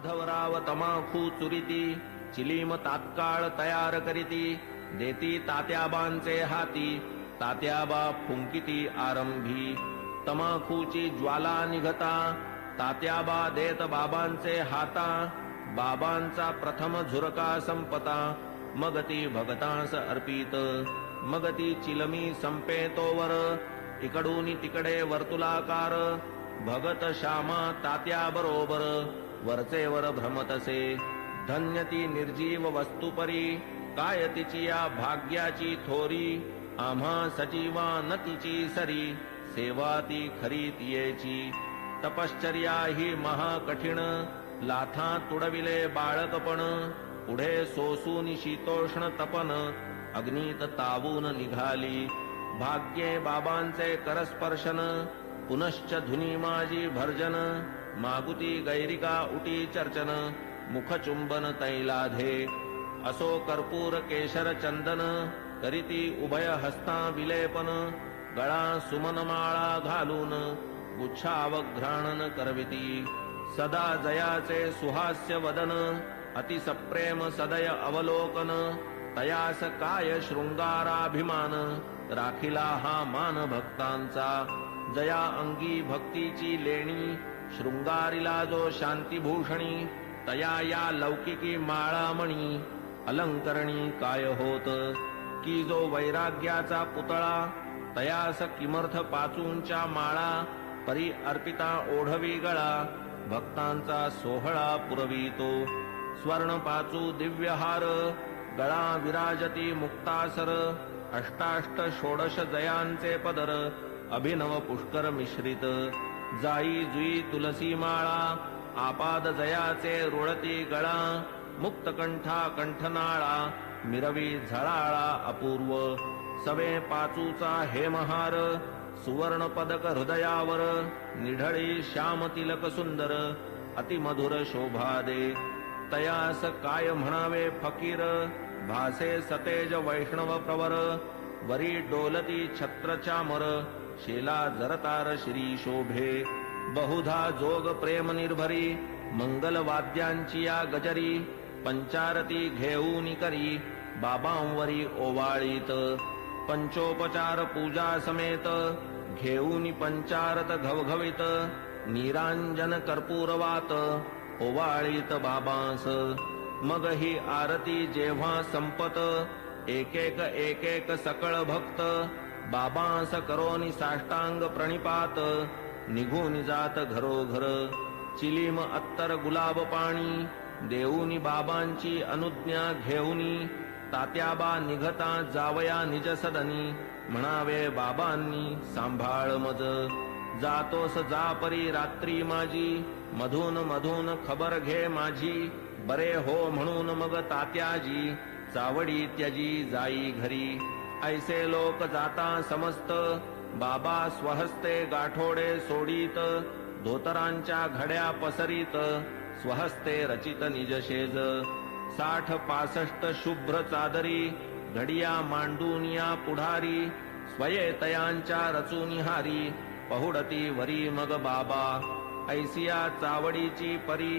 माधवराव तमाखू चुरिती चिलीम तात्काळ तयार करीती देती तात्याबांचे हाती तात्याबा फुंकिती आरंभी तमाखूची ज्वाला निघता तात्याबा देत बाबांचे हाता बाबांचा प्रथम झुरका संपता मग ती भगतांस अर्पित मग ती चिलमी संपे तोवर इकडून तिकडे वर्तुलाकार भगत श्यामा तात्या बरोबर वरचे वर भ्रमतसे धन्य ती निर्जीव वस्तुपरी काय तिची या भाग्याची थोरी आम्हा सजीवा न तिची सरी सेवा ती खरी तियेची तपश्चर्या ही महाकठीण लाथा तुडविले बाळकपण पुढे सोसून शीतोष्ण तपन अग्नीत तावून निघाली भाग्ये बाबांचे करस्पर्शन पुनश्च धुनी माझी भर्जन मागुती गैरिका उटी चर्चन मुखचुंबन तैलाधे असो कर्पूर केशर चंदन करीती उभय हस्ता विलेपन गळा सुमनमाळा घालून गुच्छावघ्राणन करविती सदा जयाचे सुहास्य वदन अतिसप्रेम सदय अवलोकन तयास काय शृंगाराभिमान राखिला हा मान भक्तांचा जया अंगी भक्तीची लेणी शृंगारिला जो शांतीभूषणी तया या लौकिकी माळामणी अलंकरणी काय होत की जो वैराग्याचा पुतळा तयास किमर्थ पाचूंच्या माळा परी अर्पिता ओढवी गळा भक्तांचा सोहळा पुरवितो स्वर्ण पाचू दिव्यहार गळा विराजती मुक्तासर अष्टाष्ट षोडश जयांचे पदर अभिनव पुष्कर मिश्रित जाई जुई तुलसी माळा आपाद जयाचे रुळती गळा मुक्तकंठा कंठनाळा मिरवी झळाळा अपूर्व सवे पाचूचा हेमहार सुवर्ण पदक हृदयावर निढळी श्याम तिलक सुंदर अतिमधुर शोभा दे तयास काय म्हणावे फकीर भासे सतेज वैष्णव प्रवर वरी डोलती छत्र चामर शेला जरतार श्री शोभे बहुधा जोग प्रेम निर्भरी मंगल वाद्यांची या गजरी पंचारती घेऊन करी बाबांवरी ओवाळीत पंचोपचार पूजा समेत घेऊन पंचारत घवघवित निरांजन कर्पूरवात ओवाळीत बाबांस मग ही आरती जेव्हा संपत एक एक सकळ भक्त बाबांस करोनी साष्टांग प्रणिपात निघून जात घरोघर चिलीम अत्तर गुलाब पाणी देऊनी बाबांची अनुज्ञा घेऊनी तात्याबा निघता जावया निज सदनी म्हणावे बाबांनी सांभाळ मज जातोस जा परी रात्री माझी मधून मधून खबर घे माझी बरे हो म्हणून मग तात्याजी चावडी त्यजी जाई घरी ऐसे लोक जाता समस्त बाबा स्वहस्ते गाठोडे सोडीत धोतरांच्या घड्या पसरीत स्वहस्ते रचित निजशेज 60-65 शुभ्र चादरी घडिया मांडून या पुढारी स्वये तयांच्या रचुनिहारी पहुडती वरी मग बाबा ऐसिया चावडीची परी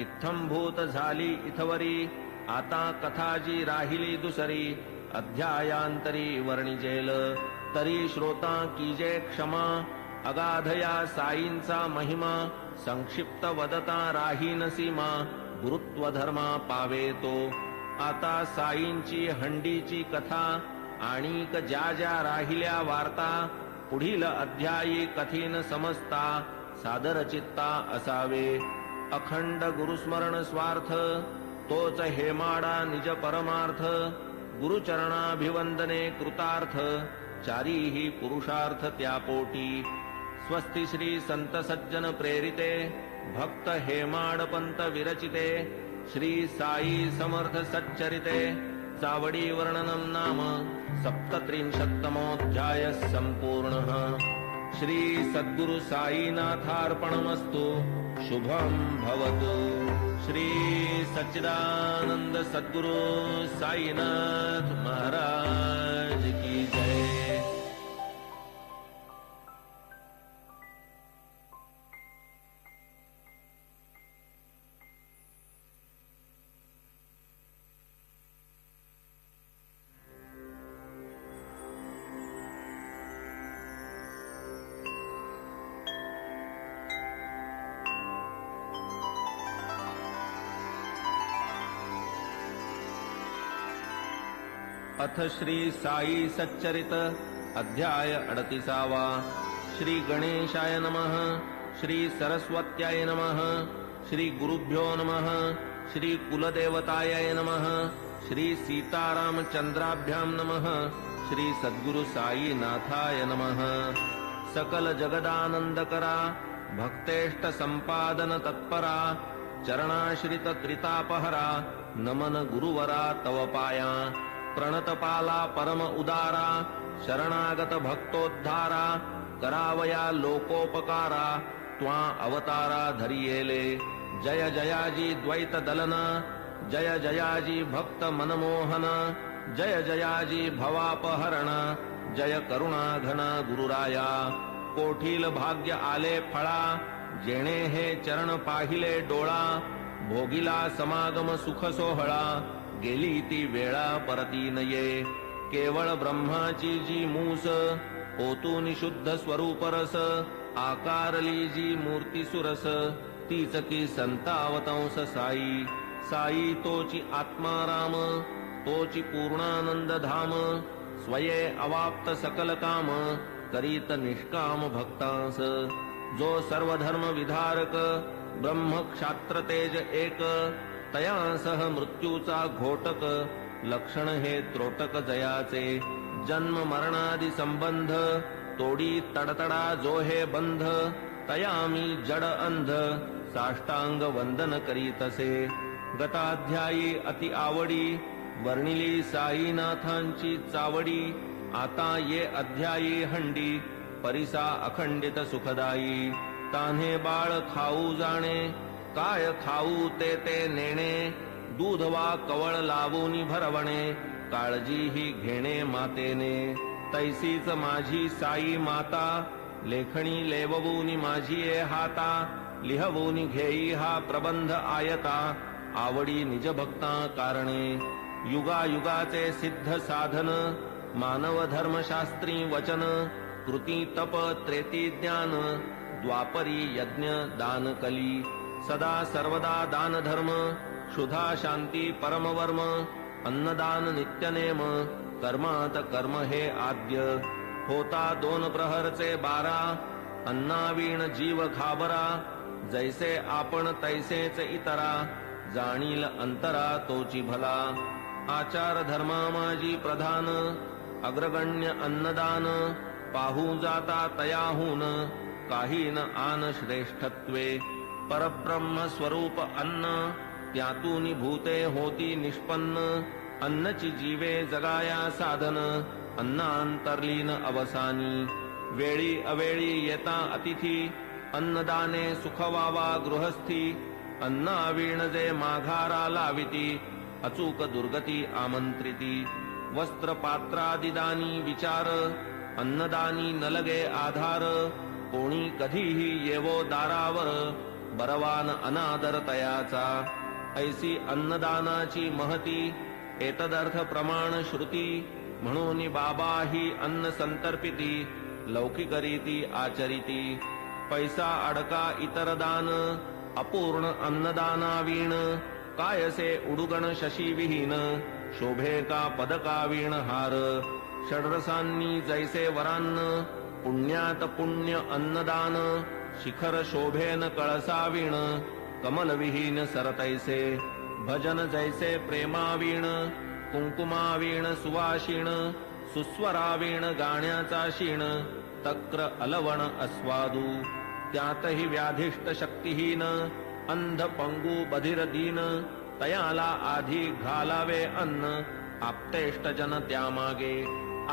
इत्थंभूत झाली इथवरी आता कथाजी राहिली दुसरी अध्यायांतरी वर्णिजेल तरी श्रोता कीजे क्षमा अगाधया साईंचा महिमा संक्षिप्त वदता राहीन सीमा गुरुत्व धर्मा पावे तो आता साईंची हंडीची कथा आणिक ज्या ज्या राहिल्या वार्ता पुढील अध्यायी कथीन समजता सादर चित्ता असावे अखंड गुरुस्मरण स्वार्थ तोच हेमाडा निज परमार्थ गुरुचरणाभिवंदने कृतार्थ चारीही पुरुषार्थ त्या पोटी स्वस्ति श्री संत सज्जन प्रेरिते भक्त हेमाडपंत विरचिते श्री साई समर्थ सच्चरिते चावडी वर्णनम नाम 37तमोऽध्याय संपूर्णः श्री सद्गुरु साईनाथार्पणमस्तु शुभं भवतु श्री सच्चिदानंद सद्गुरु साईनाथ महाराज की जय। अथ श्री साई सच्चरित अध्याय 38वा। श्री गणेशाय नमः। श्री सरस्वत्याय नमः। श्री गुरुभ्यो नमः। श्री कुलदेवताय नमः। श्री सीतारामचंद्राभ्यां नमः। श्री सद्गुरु साई नाथाय नमः। सकल जगदानंदकरा भक्तेष्ट संपादन तत्परा चरणाश्रित त्रितापहरा नमन गुरुवरा तव पाया प्रणतपाला परम उदारा शरणागत भक्तोद्धारा करावया लोकोपकारा त्वा अवतारा धरियेले जय जयाजी द्वैत दलना जय जयाजी भक्त मनमोहन जय जयाजी भवापहरण जय करुणा घन गुरुराया कोठील भाग्य आले फळा जेणे हे चरण पाहिले डोळा भोगिला समागम सुख सोहळा गेली ती वेळा परती नये केवळ ब्रह्माची जी मूस ओतून शुद्ध स्वरूप रस आकारली जी मूर्ती सुरस तीच की संतावतंस साई साई तोची आत्माराम तोची पूर्णानंद धाम स्वये अवाप्त सकल काम करीत निष्काम भक्तांस जो सर्वधर्म विधारक ब्रह्म क्षात्र तेज एक तया सह मृत्यूचा घोटक लक्षण हे त्रोटक जयाचे जन्म मरणादि संबंध तोडी तडतडा जो हे बंध तया मी जड अंध साष्टांग वंदन करीतसे गताध्यायी अति आवडी वर्णिली साईनाथांची चावडी आता ये अध्यायी हंडी परिसा अखंडित सुखदायी तान्हे बाळ खाऊ जाणे काय खाऊ ते नेणे दूध वा कवळ लावून भरवणे काळजी ही घेणे मातेने तैसीच माझी साई माता लेखणी लेववून माझी ये हाता लिहवून घेई हा प्रबंध आयता आवडी निज भक्ता कारणे युगायुगाचे सिद्ध साधन मानव धर्मशास्त्री वचन कृती तप त्रेती ज्ञान द्वापरी यज्ञ दान कली सदा सर्वदा दान धर्म क्षुधा शांती परमवर्म अन्नदान नित्यनेम कर्मात कर्म हे आद्य होता 2 प्रहरचे 12 अन्नावीण जीव घाबरा जैसे आपण तैसेच इतरा जाणील अंतरा तोची भला आचार धर्मा माझी प्रधान अग्रगण्य अन्नदान पाहू जाता तयाहून काही न आन श्रेष्ठत्वे परब्रह्म स्वरूप अन्न त्यातून भूते होती निष्पन्न अन्नची जीवे जगाया साधन अन्नांतर्लीन अवसानी वेळी अवेळी येता अतिथी अन्नदाने सुख व्हावा गृहस्थी अन्नावीण जे माघारा लाविती अचूक दुर्गती आमंत्रिती वस्त्र पात्रादिदानी विचार अन्नदानी नलगे आधार कोणी कधीही येवो दारावर बरवान अनादर तयाचा ऐसी अन्नदानाची महती एतदर्थ प्रमाण श्रुती म्हणून बाबा ही अन्न संतर्पिती लौकिकरीती आचरिती पैसा अडका इतर दान अपूर्ण अन्नदानावीण कायसे उडुगण शशी विहीन शोभे का पदकावीण हार षड्रसांनी जैसे वरान्न पुण्यात पुण्य अन्नदान शिखर शोभेन कळसावीण कमलविहीन सरतैसे भजन जैसे प्रेमावीण कुंकुमावीण सुवाशीण सुस्वरावीण गाण्याचा शीण तक्र अलवण अस्वादू त्यातही व्याधिष्ट शक्तिहीन अंध पंगू बधिर दीन तयाला आधी घालावे अन्न आप्तेष्ट जन त्यामागे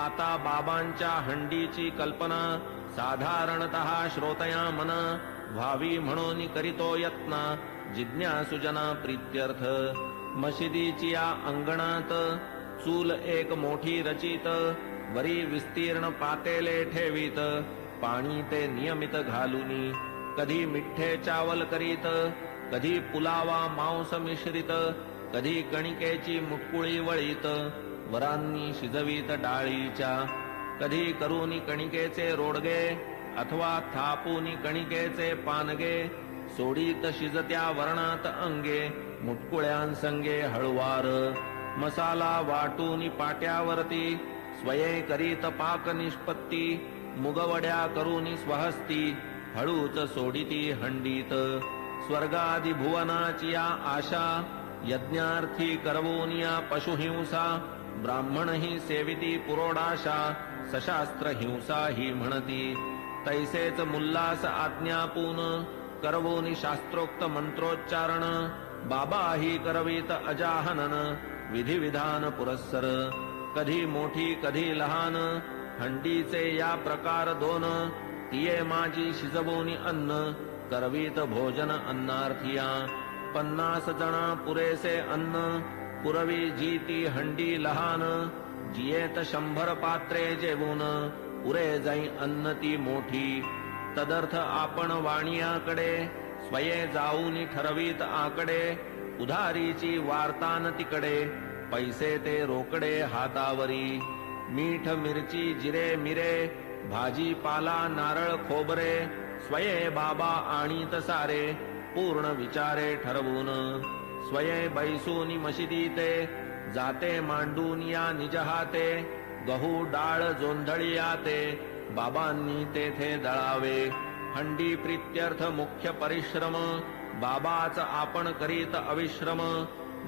आता बाबांच्या हंडीची कल्पना साधारणतः श्रोतया मन व्हावी म्हणून करीतो यत्न जिज्ञासुजना प्रीत्यर्थ मशिदीची या अंगणात चूल एक मोठी रचित वरी विस्तीर्ण पातेले ठेवीत पाणी ते नियमित घालूनी कधी मिठ्ठे चावल करीत कधी पुलावा मांस मिश्रित कधी कणिकेची मुटकुळी वळीत वरांनी शिजवीत डाळीच्या कधी करूनी कणिकेचे रोडगे अथवा थापूनी कणिकेचे पानगे सोडीत शिजत्या वर्णात अंगे मुटकुळ्यांसंगे हळुवार मसाला वाटूनी पाट्यावरती स्वये करीत पाक निष्पत्ती मुगवड्या करूनी स्वहस्ती हळूच सोडिती हंडीत स्वर्गादि भुवनाची या आशा यज्ञार्थी करवोनिया पशुहिंसा ब्राह्मण ही सेविती पुरोडाशा सशास्त्र हिंसा ही म्हणती तैसेच मुल्लास आज्ञापून करवोनी शास्त्रोक्त मंत्रोच्चारण बाबा ही करवीत अजाहनन विधिविधान पुरस्सर कधी मोठी कधी लहान हंडीचे या प्रकार दोन तिये माझी शिजवोनी अन्न करवीत भोजन अन्नार्थिया 50 जना पुरेसे अन्न पुरवी जी ती हंडी लहान जियेत 100 पात्रे जेवून पुरे जाई अन्न ती मोठी तदर्थ आपण वाणियाकडे स्वये जाऊनी ठरवीत आकडे उधारीची वार्तान तिकडे पैसे ते रोकडे हातावरी मीठ मिरची जिरे मिरे भाजीपाला नारळ खोबरे स्वये बाबा आणीत सारे पूर्ण विचारे ठरवून स्वये बैसूनी मशिदीते जाते मांडून या निज हाते गहू डाळ जोंधळियाते बाबांनी तेथे दळावे हंडी प्रीत्यर्थ मुख्य परिश्रम बाबाच आपण करीत अविश्रम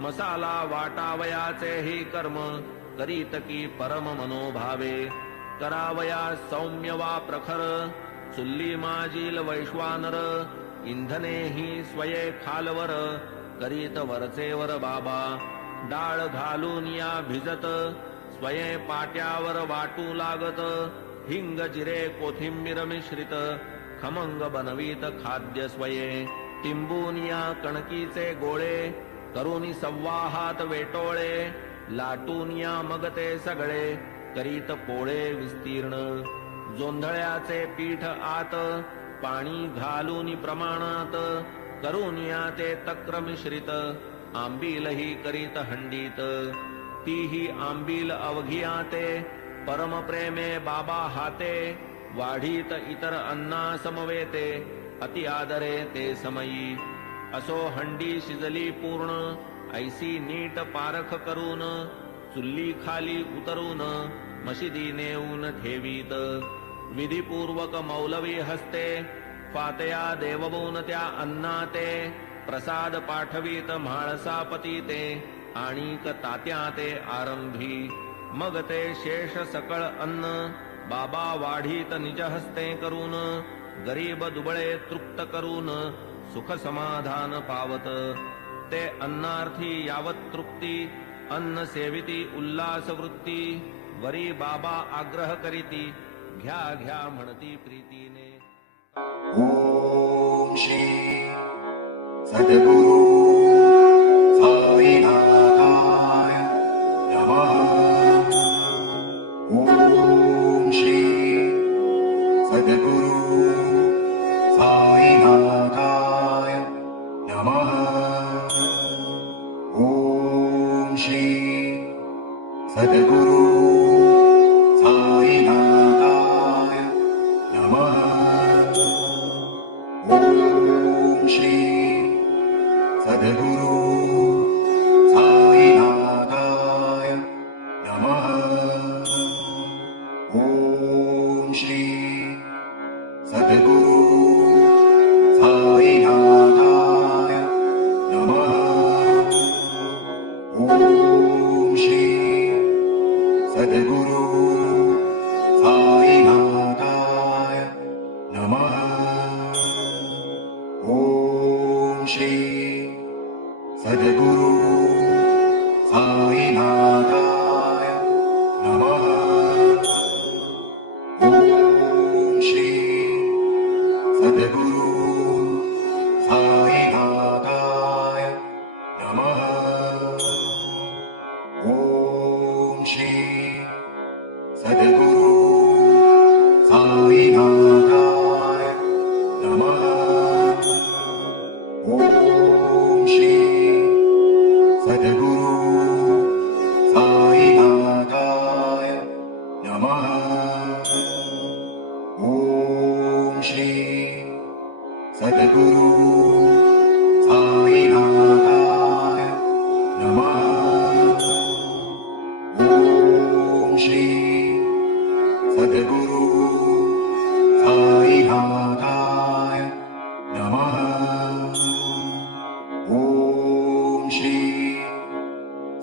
मसाला वाटावयाचे ही कर्म करीत की परम मनोभावे करावया सौम्य वा प्रखर चुल्ली माजील वैश्वानर इंधने ही स्वये खालवर करीत वरचेवर बाबा डाळ घालून या भिजत स्वये पाट्यावर वाटू लागत हिंग जिरे कोथिंबीर मिश्रित खमंग बनवीत खाद्य स्वये टिंबून या कणकीचे गोळे करूनी सव्वाहात वेटोळे लाटून या मग ते सगळे करीत पोळे विस्तीर्ण जोंधळ्याचे पीठ आत पाणी घालून प्रमाणात करून या ते तक्र मिश्रित आंबीलही करीत हंडीत तीही आंबील अवघियाते परम प्रेमे बाबा हाते वाढीत इतर अन्ना समवेते अति आदरे ते समयी असो हंडी शिजली पूर्ण ऐसी नीट पारख करून चुल्ली खाली उतरून मशिदी नेऊन ठेवीत विधिपूर्वक मौलवी हस्ते फातया देवबोन त्या अन्नाते प्रसाद पाठवीत म्हाळसापती ते आणिक तात्या ते आरंभी मग ते शेष सकळ अन्न बाबा वाढीत निज हस्ते करून गरीब दुबळे तृप्त करून सुख समाधान पावत ते अन्नार्थी यावत तृप्ती अन्न सेविती उल्लास वृत्ती वरी बाबा आग्रह करीती घ्या घ्या म्हणती प्रीतीने ओम श्री सद्गुरु साईनाथाय नमः ओम श्री सद्गुरु साईनाथाय नमः ओम श्री सद्गुरु साईनाथाय नमः ओम श्री सद्गुरु साईनाथाय नमः ओम श्री सद्गुरु साईनाथाय नमः ओम श्री सद्गुरु साईनाथाय नमः ओम श्री सद्गुरु साईनाथाय नमः ओम श्री सद्गुरु साईनाथाय नमः ओम श्री सद्गुरु साईनाथाय नमः ओम श्री सद्गुरु